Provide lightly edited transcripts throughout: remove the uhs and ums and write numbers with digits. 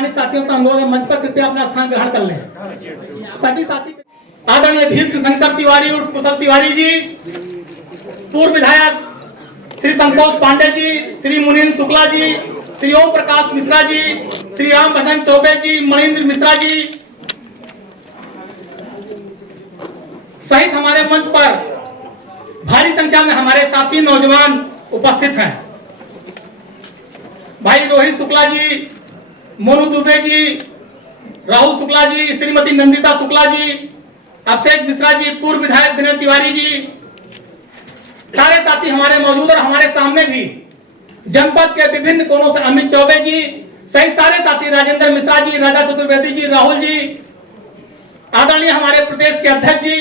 सम्मानित साथियों का अनुरोध है, मंच पर कृपया अपना स्थान ग्रहण कर लें। सभी साथी आदरणीय भीष्म शंकर तिवारी उर्फ कुशल तिवारी जी, पूर्व विधायक श्री संतोष पांडे जी, श्री मुनीन्द्र शुक्ला जी, श्री ओम प्रकाश मिश्रा जी, श्री राम भजन चौबे जी, मणिन्द्र मिश्रा जी सहित हमारे मंच पर भारी संख्या में हमारे साथी नौजवान उपस्थित हैं। भाई रोहित शुक्ला जी, मोनू दुबे जी, राहुल शुक्ला जी, श्रीमती नंदिता शुक्ला जी, अभिषेक मिश्रा जी, पूर्व विधायक विनय तिवारी जी, सारे साथी हमारे मौजूद और हमारे सामने भी जनपद के विभिन्न कोनों से अमित चौबे जी सहित सारे साथी, राजेंद्र मिश्रा जी, राजा चतुर्वेदी जी, राहुल जी, आदरणीय हमारे प्रदेश के अध्यक्ष जी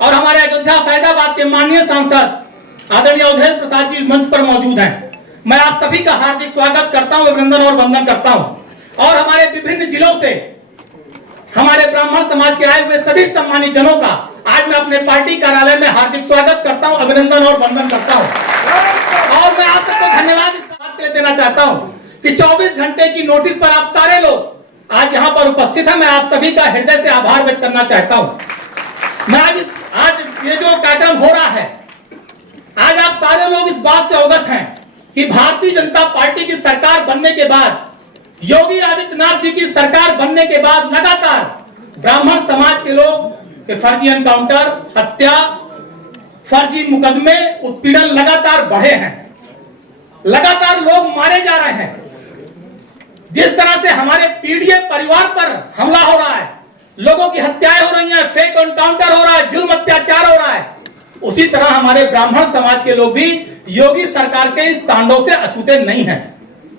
और हमारे अयोध्या फैजाबाद के माननीय सांसद आदरणीय अवधेश प्रसाद जी मंच पर मौजूद हैं। मैं आप सभी का हार्दिक स्वागत करता हूं, अभिनंदन और वंदन करता हूं। और हमारे विभिन्न जिलों से हमारे ब्राह्मण समाज के आए हुए सभी सम्मानित जनों का आज मैं अपने पार्टी कार्यालय में हार्दिक स्वागत करता हूं, अभिनंदन और वंदन करता हूं। और मैं आप सबको धन्यवाद इस बात के लिए देना चाहता हूं कि 24 घंटे की नोटिस पर आप सारे लोग आज यहाँ पर उपस्थित हैं। मैं आप सभी का हृदय से आभार व्यक्त करना चाहता हूं। मैं आज ये जो कार्यक्रम हो रहा है, आज आप सारे लोग इस बात से अवगत हैं कि भारतीय जनता पार्टी की सरकार बनने के बाद, योगी आदित्यनाथ जी की सरकार बनने के बाद लगातार ब्राह्मण समाज के लोग के फर्जी एनकाउंटर, हत्या, फर्जी मुकदमे, उत्पीड़न लगातार बढ़े हैं। लगातार लोग मारे जा रहे हैं। जिस तरह से हमारे पीड़ित परिवार पर हमला हो रहा है, लोगों की हत्याएं हो रही हैं, फेक एनकाउंटर हो रहा है, जुल्म अत्याचार हो रहा है, उसी तरह हमारे ब्राह्मण समाज के लोग भी योगी सरकार के इस तांडव से अछूते नहीं हैं।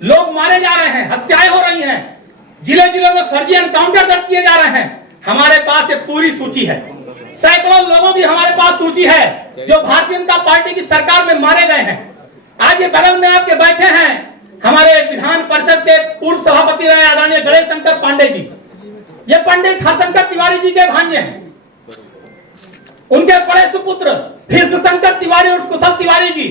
लोग मारे जा रहे हैं, हत्याएं हो रही हैं, जिले जिलों में फर्जी एनकाउंटर दर्ज किए जा रहे हैं। हमारे पास एक पूरी सूची है, सैकड़ों लोगों की हमारे पास सूची है जो भारतीय जनता पार्टी की सरकार में मारे गए हैं। आज ये बगल में आपके बैठे हैं हमारे विधान परिषद के पूर्व सभापति रहे आदरणीय गणेश शंकर पांडे जी। ये पंडित हरशंकर तिवारी जी के भांजे हैं। उनके बड़े सुपुत्र भीष्म शंकर तिवारी और कुशल तिवारी जी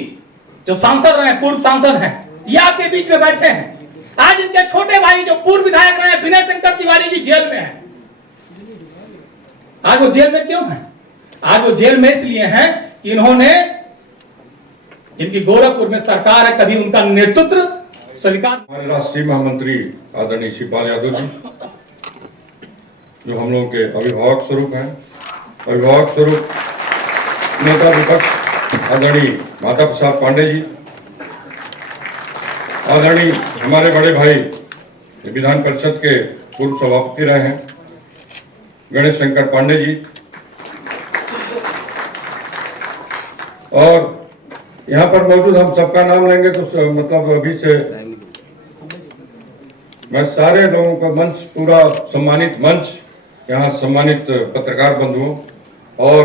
जो सांसद रहे, पूर्व सांसद हैं, ये आपके बीच में बैठे हैं। आज इनके छोटे भाई जो पूर्व विधायक रहे विनय शंकर तिवारी जी जेल में हैं। आज वो जेल में क्यों हैं? आज वो जेल में इसलिए हैं कि इन्होंने, जिनकी गोरखपुर में सरकार है, कभी उनका नेतृत्व स्वीकार। हमारे राष्ट्रीय महामंत्री आदरणीय शिवपाल यादव जी जो हम लोगों के अभिभावक स्वरूप हैं, अभिभावक स्वरूप नेता विपक्ष आदरणीय माता प्रसाद पांडे जी, आदरणीय हमारे बड़े भाई विधान परिषद के पूर्व सभापति रहे हैं गणेश शंकर पांडे जी, और यहाँ पर मौजूद हम सबका नाम लेंगे तो मतलब अभी से मैं सारे लोगों का मंच, पूरा सम्मानित मंच, यहाँ सम्मानित पत्रकार बंधुओं और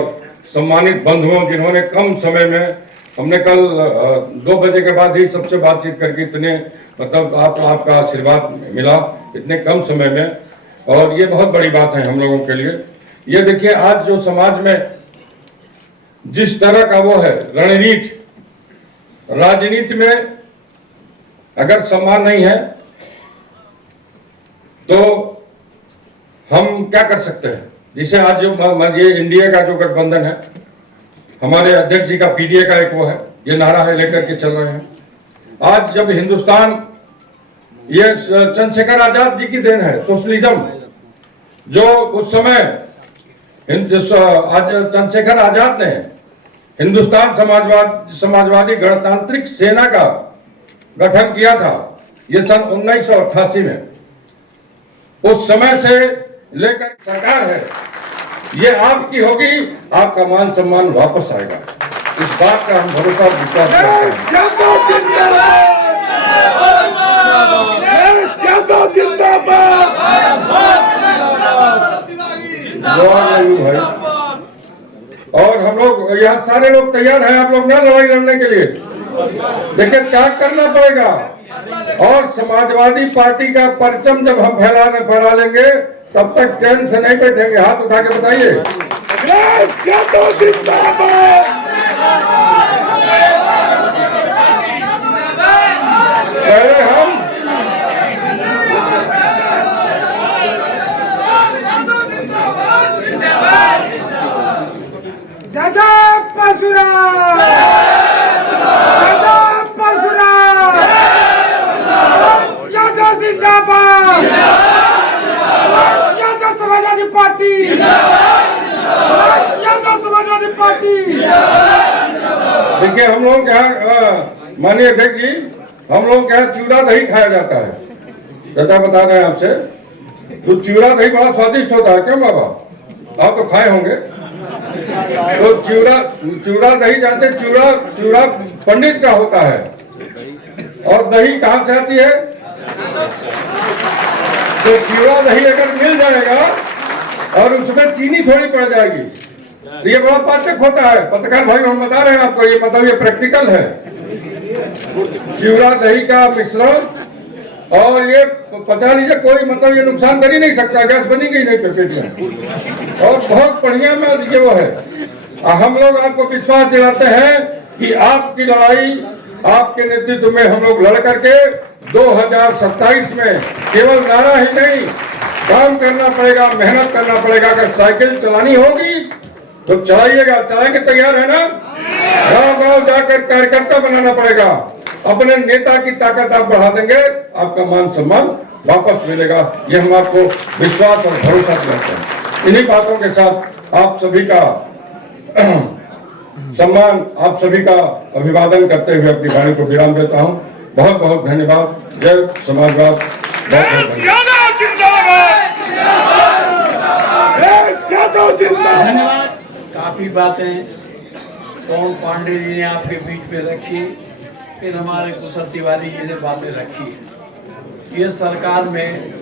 सम्मानित बंधुओं जिन्होंने कम समय में, हमने कल 2 बजे के बाद ही सबसे बातचीत करके इतने मतलब आपका आशीर्वाद मिला इतने कम समय में, और ये बहुत बड़ी बात है हम लोगों के लिए। ये देखिए आज जो समाज में जिस तरह का वो है रणनीति, राजनीति में अगर सम्मान नहीं है तो हम क्या कर सकते हैं। जिसे आज जो ये इंडिया का जो गठबंधन है, हमारे अध्यक्ष जी का पीडीए का एक वो है, ये नारा है लेकर के चल रहे हैं। आज जब हिंदुस्तान, ये चंद्रशेखर आजाद जी की देन है, सोशलिज्म जो उस समय चंद्रशेखर आजाद ने हिंदुस्तान समाजवादी गणतांत्रिक सेना का गठन किया था, ये सन 1988 में। उस समय से लेकर सरकार है, ये आपकी होगी, आपका मान सम्मान वापस आएगा, इस बात का हम भरोसा और विश्वास करते हैं। और हम लोग यहाँ सारे लोग तैयार हैं, आप लोग ना लड़ाई लड़ने के लिए, लेकिन त्याग करना पड़ेगा। और समाजवादी पार्टी का परचम जब हम फहरा लेंगे तब तक चैन से नहीं बैठेंगे। हाथ उठा के बताइए। पहले हम गजब परशुराम, गजब परशुराम, यादव जिंदाबाद, यादव समाजवादी पार्टी, यादव समाजवादी पार्टी। देखिए, हम लोग यहाँ माननीय अध्यक्ष जी, हम लोग यहाँ चूड़ा दही खाया जाता है। जैसा बता रहे हैं आपसे, तो चूड़ा दही बड़ा स्वादिष्ट होता है, क्यों बाबा? आप तो खाए होंगे। तो चूड़ा दही जानते, चूड़ा पंडित का होता है, और दही कहाँ से आती है? तो चूड़ा दही अगर मिल जाएगा और उसमें चीनी थोड़ी पड़ जाएगी, तो ये बड़ा पाचक होता है। पत्रकार भाई, हम बता रहे हैं आपको, ये मतलब ये प्रैक्टिकल है। चूड़ा दही का मिश्रण, और ये पचा लीजिए, कोई मतलब ये नुकसान कर ही नहीं सकता, गैस बनेगी नहीं पेट में, और बहुत बढ़िया में ये वो है। हम लोग आपको विश्वास दिलाते हैं कि आपकी लड़ाई आपके नेतृत्व में हम लोग लड़ करके 2027 में केवल नारा ही नहीं, काम करना पड़ेगा, मेहनत करना पड़ेगा। अगर साइकिल चलानी होगी तो चलाइएगा, चलाएंगे, तैयार है ना? गाँव गाँव जाकर कार्यकर्ता बनाना पड़ेगा, अपने नेता की ताकत आप बढ़ा देंगे, आपका मान सम्मान वापस मिलेगा। ये हम आपको विश्वास और भरोसा दिलाते हैं। इन्हीं बातों के साथ आप सभी का सम्मान, आप सभी का अभिवादन करते हुए अपनी वाणी को विराम देता हूँ। बहुत बहुत धन्यवाद। जय समाजवाद। धन्यवाद। काफी बातें पवन पांडे जी ने आपके बीच में रखी, फिर हमारे कुशल तिवारी जी ने बातें रखी। ये सरकार में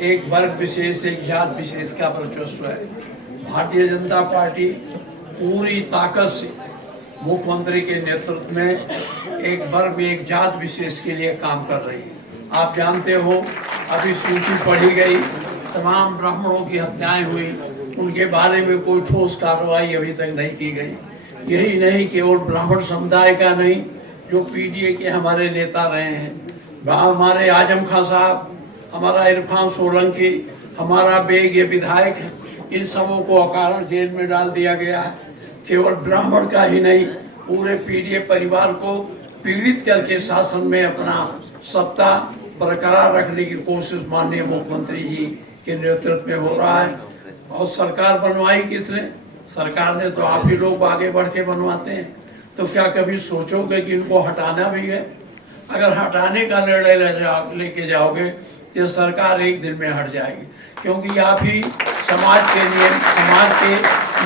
एक वर्ग विशेष, एक जात विशेष का वर्चस्व है। भारतीय जनता पार्टी पूरी ताकत से मुख्यमंत्री के नेतृत्व में एक वर्ग, एक जात विशेष के लिए काम कर रही है। आप जानते हो, अभी सूची पढ़ी गई, तमाम ब्राह्मणों की हत्याएं हुई, उनके बारे में कोई ठोस कार्रवाई अभी तक नहीं की गई। यही नहीं, केवल ब्राह्मण समुदाय का नहीं, जो पीडीए के हमारे नेता रहे हैं, हमारे आजम खां साहब, हमारा इरफान सोलंकी, हमारा बेग, ये विधायक है, इन सबों को अकारण जेल में डाल दिया गया है। केवल ब्राह्मण का ही नहीं, पूरे पीडीए परिवार को पीड़ित करके शासन में अपना सत्ता बरकरार रखने की कोशिश माननीय मुख्यमंत्री जी के नेतृत्व में हो रहा है। और सरकार बनवाई किसने? सरकार ने तो आप ही लोग आगे बढ़ के बनवाते हैं। तो क्या कभी सोचोगे कि इनको हटाना भी है? अगर हटाने का निर्णय लेके जाओगे तो सरकार एक दिन में हट जाएगी, क्योंकि आप ही समाज के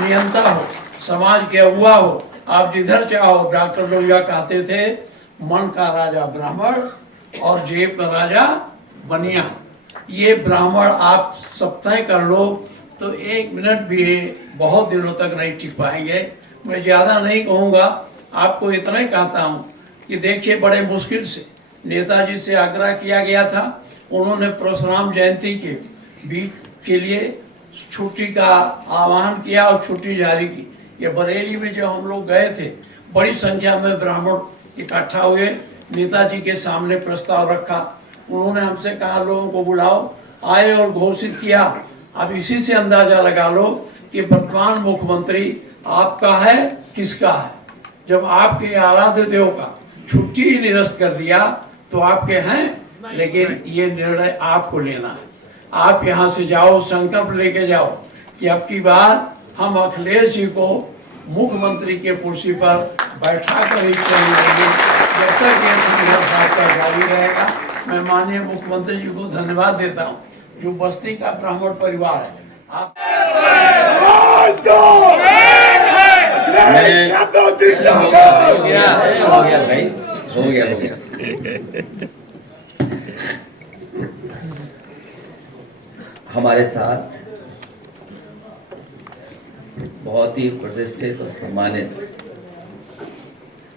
नियंता हो, समाज के अगुआ हो। आप जिधर चाहो, डॉक्टर लोहिया कहते थे, मन का राजा ब्राह्मण और जेब का राजा बनिया। ये ब्राह्मण आप सब तय कर लो तो एक मिनट भी बहुत दिनों तक नहीं टिक पाएंगे। मैं ज़्यादा नहीं कहूँगा, आपको इतना ही कहता हूँ कि देखिए, बड़े मुश्किल से नेताजी से आग्रह किया गया था, उन्होंने परशुराम जयंती के लिए छुट्टी का आह्वान किया और छुट्टी जारी की। ये बरेली में जब हम लोग गए थे, बड़ी संख्या में ब्राह्मण इकट्ठा हुए, नेताजी के सामने प्रस्ताव रखा, उन्होंने हमसे कहा लोगों को बुलाओ, आए और घोषित किया। अब इसी से अंदाजा लगा लो कि वर्तमान मुख्यमंत्री आपका है किसका है। जब आपके आराध्य देव का छुट्टी ही निरस्त कर दिया तो आपके हैं, लेकिन ये निर्णय आपको लेना है। आप यहाँ से जाओ, संकल्प लेके जाओ कि अब की बार हम अखिलेश जी को मुख्यमंत्री के कुर्सी पर बैठा कर ही चलेंगे, जब तक ये संघर्ष आपका जारी रहेगा। मैं माननीय मुख्यमंत्री जी को धन्यवाद देता हूँ, जो बस्ती का ब्राह्मण परिवार है। आप हो गया। हमारे साथ बहुत ही प्रतिष्ठित और सम्मानित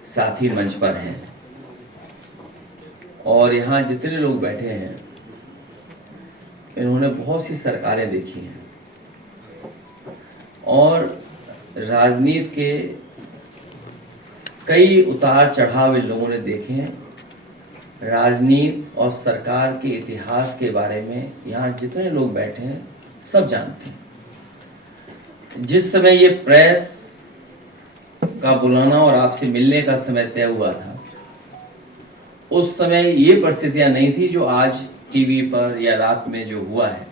साथी मंच पर हैं, और यहाँ जितने लोग बैठे हैं, इन्होंने बहुत सी सरकारें देखी हैं और राजनीति के कई उतार चढ़ाव इन लोगों ने देखे हैं। राजनीति और सरकार के इतिहास के बारे में यहाँ जितने लोग बैठे हैं सब जानते हैं। जिस समय ये प्रेस का बुलाना और आपसे मिलने का समय तय हुआ था, उस समय ये परिस्थितियां नहीं थी जो आज टीवी पर या रात में जो हुआ है।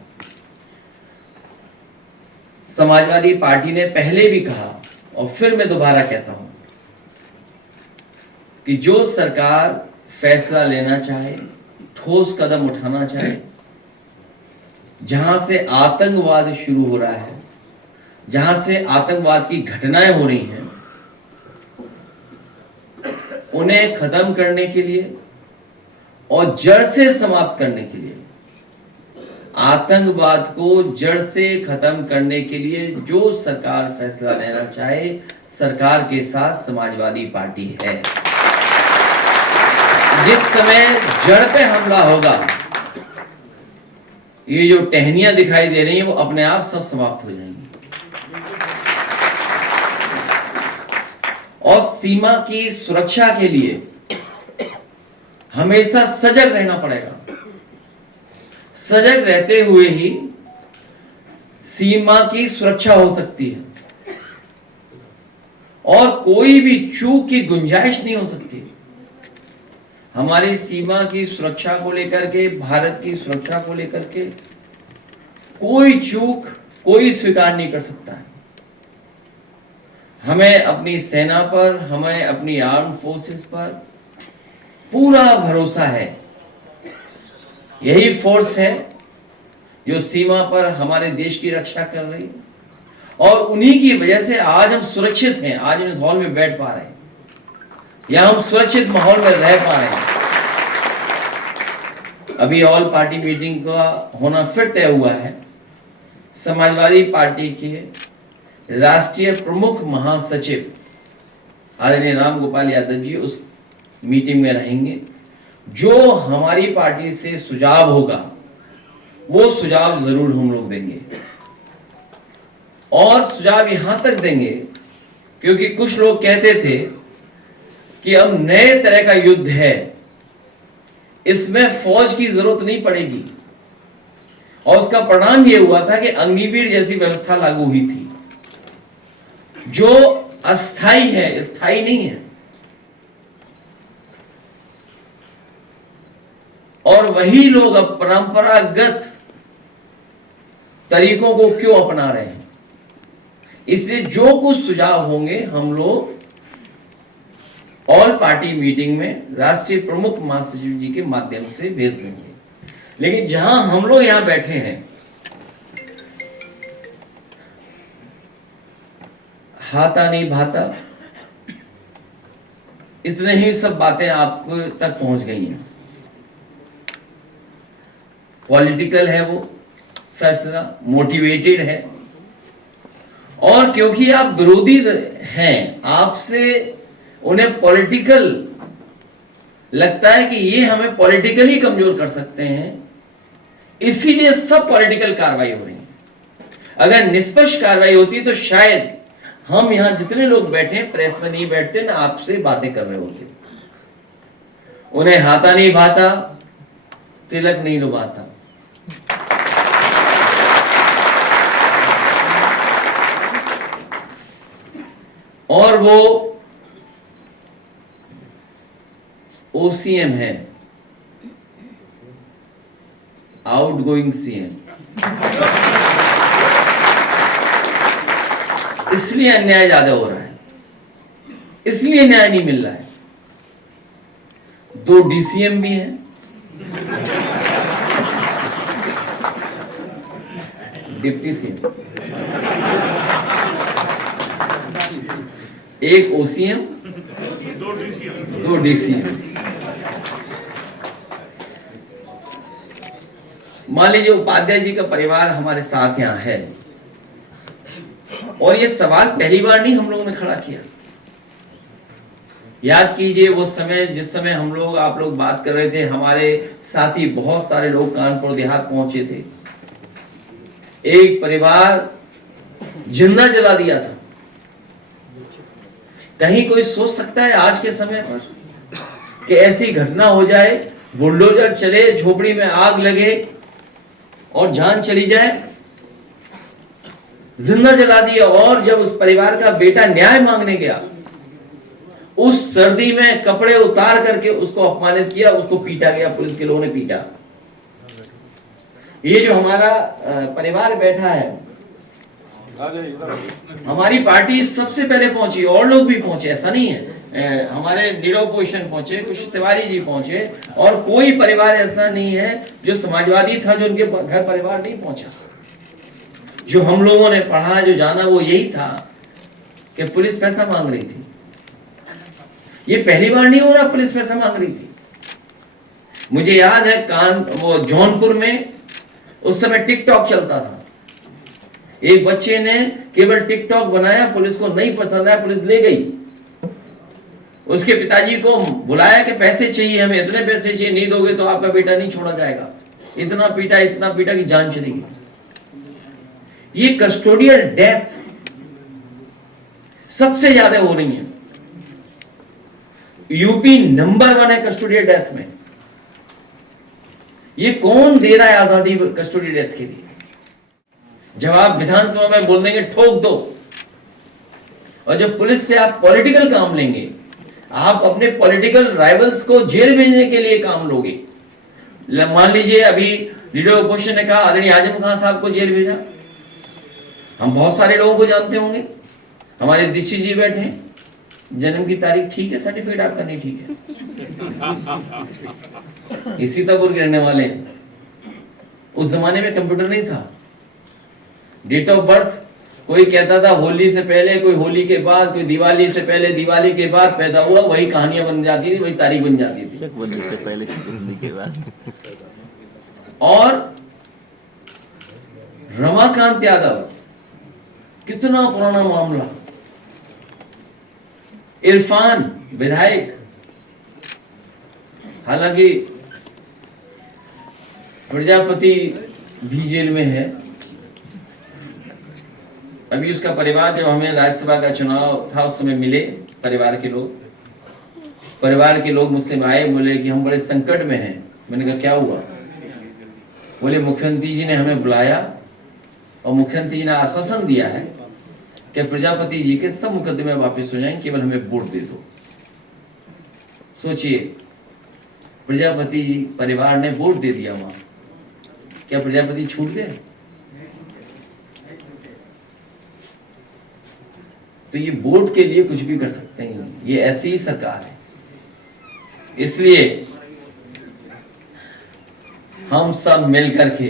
समाजवादी पार्टी ने पहले भी कहा और फिर मैं दोबारा कहता हूं कि जो सरकार फैसला लेना चाहे, ठोस कदम उठाना चाहे, जहां से आतंकवाद शुरू हो रहा है, जहां से आतंकवाद की घटनाएं हो रही हैं, उन्हें खत्म करने के लिए और जड़ से समाप्त करने के लिए, आतंकवाद को जड़ से खत्म करने के लिए जो सरकार फैसला लेना चाहे, सरकार के साथ समाजवादी पार्टी है। जिस समय जड़ पे हमला होगा, ये जो टहनियां दिखाई दे रही हैं वो अपने आप सब समाप्त हो जाएंगी। और सीमा की सुरक्षा के लिए हमेशा सजग रहना पड़ेगा। सजग रहते हुए ही सीमा की सुरक्षा हो सकती है और कोई भी चूक की गुंजाइश नहीं हो सकती। हमारी सीमा की सुरक्षा को लेकर के, भारत की सुरक्षा को लेकर के कोई चूक कोई स्वीकार नहीं कर सकता है। हमें अपनी सेना पर, हमें अपनी आर्म फोर्सेस पर पूरा भरोसा है। यही फोर्स है जो सीमा पर हमारे देश की रक्षा कर रही है और उन्हीं की वजह से आज हम सुरक्षित हैं। आज हम इस हॉल में बैठ पा रहे हैं या हम सुरक्षित माहौल में रह पा रहे हैं। अभी ऑल पार्टी मीटिंग का होना फिर तय हुआ है। समाजवादी पार्टी के राष्ट्रीय प्रमुख महासचिव आदरणीय राम गोपाल यादव जी उस मीटिंग में रहेंगे। जो हमारी पार्टी से सुझाव होगा वो सुझाव जरूर हम लोग देंगे और सुझाव यहां तक देंगे क्योंकि कुछ लोग कहते थे कि अब नए तरह का युद्ध है, इसमें फौज की जरूरत नहीं पड़ेगी और उसका परिणाम यह हुआ था कि अग्निवीर जैसी व्यवस्था लागू हुई थी जो अस्थाई है, स्थायी नहीं है। और वही लोग अब परंपरागत तरीकों को क्यों अपना रहे हैं। इसलिए जो कुछ सुझाव होंगे हम लोग ऑल पार्टी मीटिंग में राष्ट्रीय प्रमुख महासचिव जी के माध्यम से भेज देंगे। लेकिन जहां हम लोग यहां बैठे हैं, हाथा नहीं भाता, इतने ही सब बातें आपको तक पहुंच गई हैं। पॉलिटिकल है वो फैसला, मोटिवेटेड है और क्योंकि आप विरोधी हैं, आपसे उन्हें पॉलिटिकल लगता है कि ये हमें पॉलिटिकली कमजोर कर सकते हैं, इसीलिए सब पॉलिटिकल कार्रवाई हो रही है। अगर निष्पक्ष कार्रवाई होती तो शायद हम यहां जितने लोग बैठे प्रेस में नहीं बैठते ना आपसे बातें कर रहे होते। उन्हें हाथा नहीं भाता, तिलक नहीं लुभाता। और वो ओसीएम है, आउटगोइंग सीएम, इसलिए अन्याय ज्यादा हो रहा है, इसलिए न्याय नहीं मिल रहा है। 2 डीसीएम भी हैं, डिप्टी सीएम, 1 ओसीएम, 2 डीसीएम। मान लीजिए उपाध्याय जी का परिवार हमारे साथ यहां है और ये सवाल पहली बार नहीं हम लोगों ने खड़ा किया। याद कीजिए वो समय, जिस समय हम लोग, आप लोग बात कर रहे थे, हमारे साथी बहुत सारे लोग कानपुर देहात पहुंचे थे। एक परिवार जिंदा जला दिया था। कहीं कोई सोच सकता है आज के समय पर कि ऐसी घटना हो जाए, बुलडोजर चले, झोपड़ी में आग लगे और जान चली जाए? जिंदा जला दिया। और जब उस परिवार का बेटा न्याय मांगने गया उस सर्दी में कपड़े उतार करके उसको अपमानित किया, उसको पीटा गया, पुलिस के लोगों ने पीटा। ये जो हमारा परिवार बैठा है, हमारी पार्टी सबसे पहले पहुंची, और लोग भी पहुंचे, ऐसा नहीं है। हमारे लीडर पोजिशन पहुंचे, कुछ तिवारी जी पहुंचे, और कोई परिवार ऐसा नहीं है जो समाजवादी था जो उनके घर परिवार नहीं पहुंचा। जो हम लोगों ने पढ़ा, जो जाना, वो यही था कि पुलिस पैसा मांग रही थी। ये पहली बार नहीं हो रहा, पुलिस पैसा मांग रही थी। मुझे याद है वो जौनपुर में उस समय टिकटॉक चलता था। एक बच्चे ने केवल टिकटॉक बनाया, पुलिस को नहीं पसंद आया, पुलिस ले गई। उसके पिताजी को बुलाया कि पैसे चाहिए, हमें इतने पैसे चाहिए, नहीं दोगे तो आपका बेटा नहीं छोड़ा जाएगा। इतना पीटा कि जान चली गई। ये कस्टोडियल डेथ सबसे ज्यादा हो रही है। यूपी नंबर 1 है कस्टोडियल डेथ में। ये कौन दे रहा है आजादी कस्टोडियल डेथ के लिए? जब आप विधानसभा में बोल देंगे ठोक दो, और जब पुलिस से आप पॉलिटिकल काम लेंगे, आप अपने पॉलिटिकल राइवल्स को जेल भेजने के लिए काम लोगे। मान लीजिए अभी लीडर ऑपोजिशन ने कहा आदरणीय आजम खान साहब को जेल भेजा। हम बहुत सारे लोगों को जानते होंगे, हमारे दीक्षित जी बैठे हैं, जन्म की तारीख ठीक है, सर्टिफिकेट आपका नहीं ठीक है, ये सीतापुर के रहने वाले हैं। उस जमाने में कंप्यूटर नहीं था, डेट ऑफ बर्थ कोई कहता था होली से पहले, कोई होली के बाद, कोई दिवाली से पहले, दिवाली के बाद पैदा हुआ, वही कहानियां बन जाती थी, वही तारीख बन जाती थी। होली से पहले होली के बाद। और रमाकांत यादव, कितना पुराना मामला। इरफान विधायक, हालांकि प्रजापति भी जेल में है। अभी उसका परिवार, जब हमें राज्यसभा का चुनाव था उस समय मिले परिवार के लोग मुझसे आए, बोले कि हम बड़े संकट में हैं। मैंने कहा क्या हुआ? बोले मुख्यमंत्री जी ने हमें बुलाया और मुख्यमंत्री जी ने आश्वासन दिया है कि प्रजापति जी के सब मुकदमे वापस हो जाएंगे, केवल हमें वोट दे दो। सोचिए, प्रजापति जी परिवार ने वोट दे दिया वहां, क्या प्रजापति छूट गए? तो ये वोट के लिए कुछ भी कर सकते हैं, ये ऐसी ही सरकार है। इसलिए हम सब मिलकर के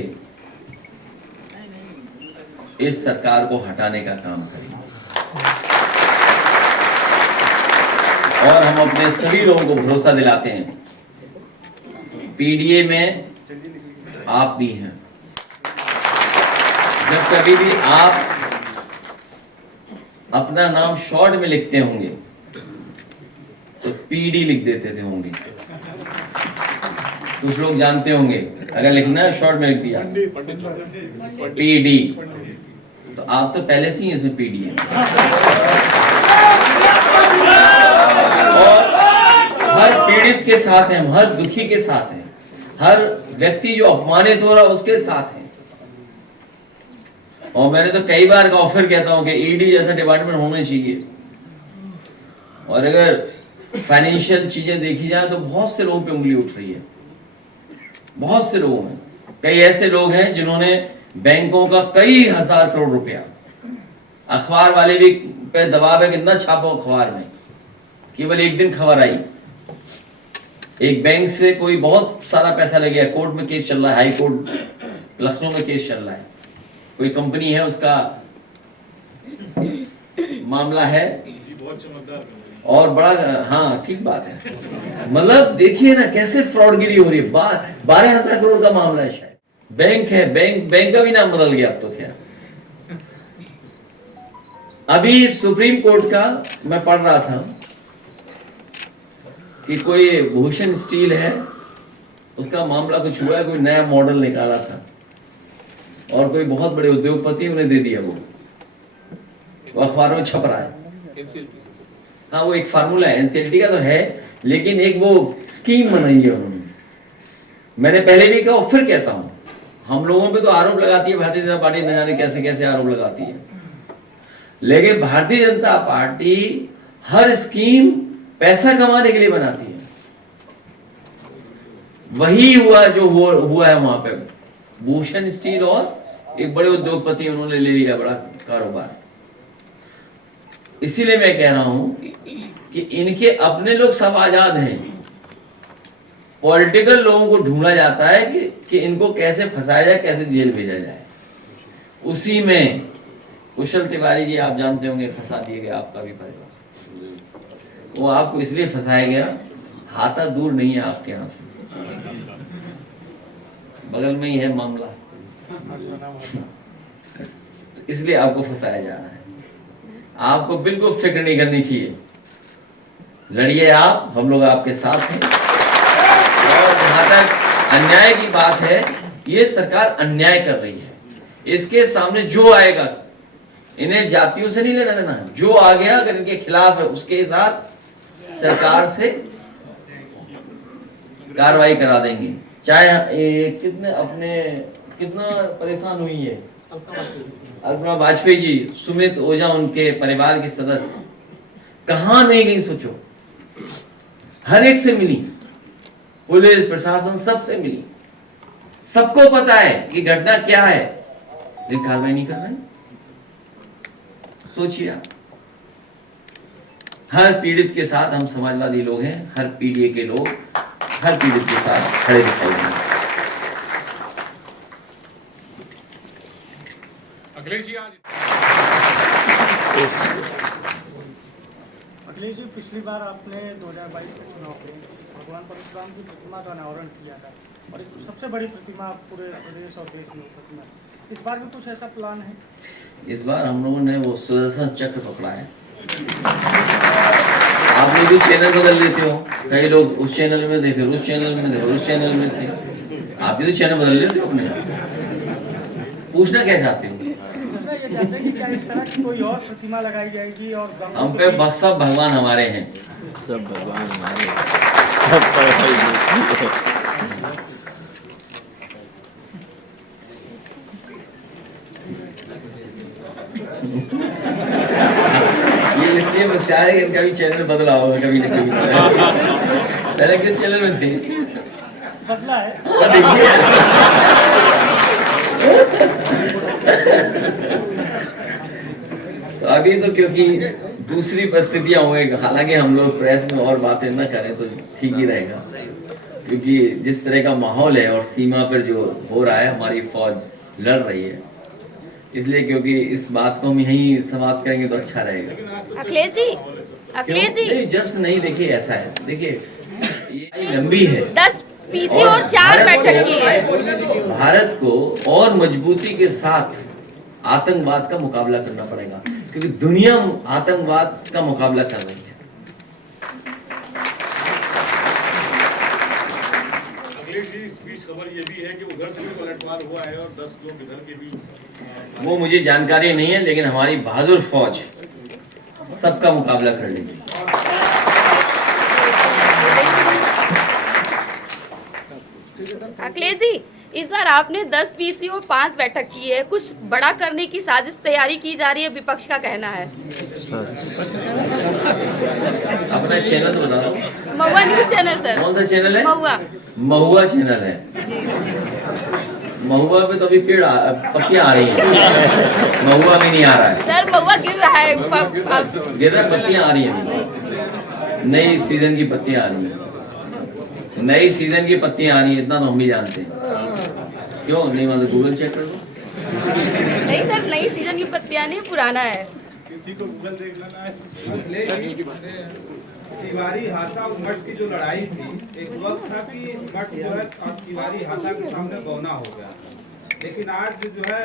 इस सरकार को हटाने का काम करेंगे, और हम अपने सभी लोगों को भरोसा दिलाते हैं, पीडीए में आप भी हैं। जब कभी भी आप अपना नाम शॉर्ट में लिखते होंगे तो पीडी लिख देते थे होंगे, कुछ लोग जानते होंगे, अगर लिखना है शॉर्ट में लिख दिया पीडी, तो आप तो पहले से ही इसमें पीडी है। और हर पीड़ित के साथ हैं हम, हर दुखी के साथ हैं, हर व्यक्ति जो अपमानित हो रहा है उसके साथ हैं। और मैंने तो कई बार का ऑफर कहता हूं कि ईडी जैसा डिपार्टमेंट होना चाहिए। और अगर फाइनेंशियल चीजें देखी जाए तो बहुत से लोगों पे उंगली उठ रही है, बहुत से लोग हैं। कई ऐसे लोग हैं जिन्होंने बैंकों का कई हजार करोड़ रुपया, अखबार वाले भी पे दबाव है, कितना छापो अखबार में। केवल एक दिन खबर आई, एक बैंक से कोई बहुत सारा पैसा ले गया, कोर्ट में केस चल रहा है, हाई कोर्ट लखनऊ में केस चल रहा है, कोई कंपनी है उसका मामला है, और बड़ा, हाँ ठीक बात है। मतलब देखिए ना कैसे फ्रॉडगिरी हो रही है। 12,000 करोड़ का मामला है, शायद बैंक है, बैंक का भी नाम बदल गया अब तो। खैर, अभी सुप्रीम कोर्ट का मैं पढ़ रहा था कि कोई भूषण स्टील है, उसका मामला कुछ हुआ है, कोई नया मॉडल निकाला था और कोई बहुत बड़े उद्योगपति उन्हें दे दिया, वो अखबारों में छप रहा है। हाँ, वो एक फार्मूला है, एनसीएलटी का तो है, लेकिन एक वो स्कीम बनाई है उन्होंने। मैंने पहले भी कहा और फिर कहता हूं, हम लोगों पे तो आरोप लगाती है भारतीय जनता पार्टी, न जाने कैसे कैसे आरोप लगाती है, लेकिन भारतीय जनता पार्टी हर स्कीम पैसा कमाने के लिए बनाती है। वही हुआ जो हुआ है वहां पे। भूषण स्टील और एक बड़े उद्योगपति उन्होंने ले लिया बड़ा कारोबार। इसीलिए मैं कह रहा हूं कि इनके अपने लोग सब आजाद हैं, पॉलिटिकल लोगों को ढूंढा जाता है कि इनको कैसे फंसाया जाए, कैसे जेल भेजा जाए। उसी में कुशल तिवारी जी आप जानते होंगे, फंसा दिए गए आपका भी परिवार। वो आपको इसलिए फंसाया गया, हाथा दूर नहीं है आपके यहां से, बगल में ही है मामला, तो इसलिए आपको फंसाया जा रहा है। आपको बिल्कुल फिक्र नहीं करनी चाहिए, लड़िए आप, हम लोग आपके साथ हैं। और जहां तक अन्याय की बात है, ये सरकार अन्याय कर रही है। इसके सामने जो आएगा, इन्हें जातियों से नहीं लेना देना, जो आ गया अगर इनके खिलाफ है उसके साथ सरकार से कार्रवाई करा देंगे। चाहे कितना परेशान हुई है अल्पना वाजपेयी जी, सुमित ओझा उनके परिवार के सदस्य, कहां नहीं गई सोचो, हर एक से मिली, पुलिस प्रशासन सबसे मिली, सबको पता है कि घटना क्या है, लेकिन कार्रवाई नहीं कर रहे। सोचिए आप, हर पीड़ित के साथ हम समाजवादी लोग हैं, हर पीडीए के लोग हर पीड़ित के साथ खड़े दिखाई देंगे। अखिलेश जी अखिलेश जी, पिछली बार आपने 2022 के चुनाव में भगवान परशुराम की प्रतिमा का अनावरण किया था और एक सबसे बड़ी प्रतिमा पूरे प्रदेश और देश में प्रतिमा। इस बार भी कुछ ऐसा प्लान है? इस बार हम लोगों ने वो सुदर्शन चक्र पकड़ा है। आप लोग भी चैनल बदल लेते हो, कई लोग उस चैनल में थे, फिर उस चैनल में थे, फिर उस चैनल में थे। आप भी तो चैनल बदल लेते हो अपने। पूछना क्या चाहते हो? ये चाहते हैं कि क्या इस तरह की कोई और प्रतिमा लगाई जाएगी? और हम पे बस सब भगवान हमारे हैं। सब भगवान हमारे, सब पर ये इसलिए बस क्या है कि इनका भी चैनल बदला होगा कभी ना कभी। पहले किस चैनल में थे? बदला है। देखिए, तो अभी तो क्योंकि दूसरी परिस्थितियां हुए, हालांकि हम लोग प्रेस में और बातें न करें तो ठीक ही रहेगा, क्योंकि जिस तरह का माहौल है और सीमा पर जो हो रहा है, हमारी फौज लड़ रही है, इसलिए क्योंकि इस बात को हम यहीं समाप्त करेंगे तो अच्छा रहेगा। अखिलेश जी नहीं, जस्ट नहीं, देखिए ऐसा है, देखिए ये लंबी है, 10 पीसी और 4 बैठक की है। भारत को और मजबूती के साथ आतंकवाद का मुकाबला करना पड़ेगा, क्योंकि दुनिया आतंकवाद का मुकाबला कर रही है। इस बीच खबर ये भी है कि उधर से भी पलटवार हुआ है और 10 लोग इधर के भी। वो मुझे जानकारी नहीं है, लेकिन हमारी बहादुर फौज सबका मुकाबला कर लेगी। अखिलेश जी, इस बार आपने 10 पीसी और 5 बैठक की है, कुछ बड़ा करने की साजिश तैयारी की जा रही है, विपक्ष का कहना है। अपना चैनल तो बताओ। महुआ न्यूज चैनल सर। कौन सा चैनल है? महुआ चैनल है। महुआ पे तो अभी पेड़ पत्तियां आ रही हैं, महुआ में नहीं आ रहा है सर। महुआ गिर रहा है, गिर रहा, पत्तियां आ रही हैं, नई सीजन की पत्तियां आ रही हैं, नई सीजन की पत्तियां आ रही हैं, इतना तो हम भी जानते हैं। क्यों नहीं, मतलब गूगल चेक कर लो। नहीं सर, नई सीजन की पत्तियां नहीं, पुराना है। किसी को गूगल देख लेना है। तिवारी हाथा और मठ की जो लड़ाई थी, एक वक्त था कि मठ जो है और तिवारी हाथा के सामने बौना हो गया, लेकिन आज जो है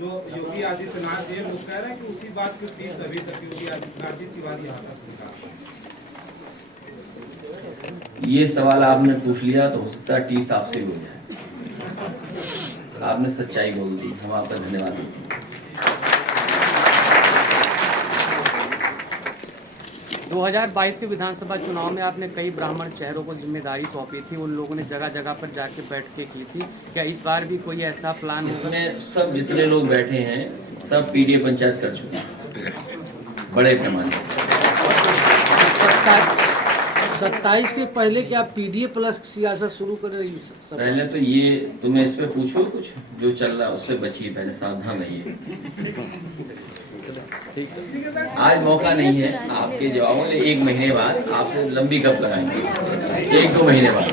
जो योगी आदित्यनाथ ये लोग कह रहे हैं कि उसी बात की टीस अभी तक योगी आदित्यनाथ जी तिवारी हाथा स्वीकार। ये सवाल आपने पूछ लिया तो हो सकता है टीस आपसे भी हो जाए। आपने सच्चाई बोल दी, हम आपका धन्यवाद देते हैं। 2022 के विधानसभा चुनाव में आपने कई ब्राह्मण शहरों को जिम्मेदारी सौंपी थी, उन लोगों ने जगह जगह पर जाके बैठकें की थी। क्या इस बार भी कोई ऐसा प्लान? इसमें सब जितने लोग बैठे हैं सब पीडीए पंचायत कर चुके हैं बड़े पैमाने। 27 के पहले क्या पीडीए प्लस सियासत शुरू करें? पहले तो ये तुम्हें इस पे पूछो कुछ जो चल रहा है उससे बचिए, पहले सावधान रहिए। आज मौका नहीं है आपके जवाबों में, 1 महीने बाद आपसे लंबी गप लगाएंगे, 1-2 महीने बाद।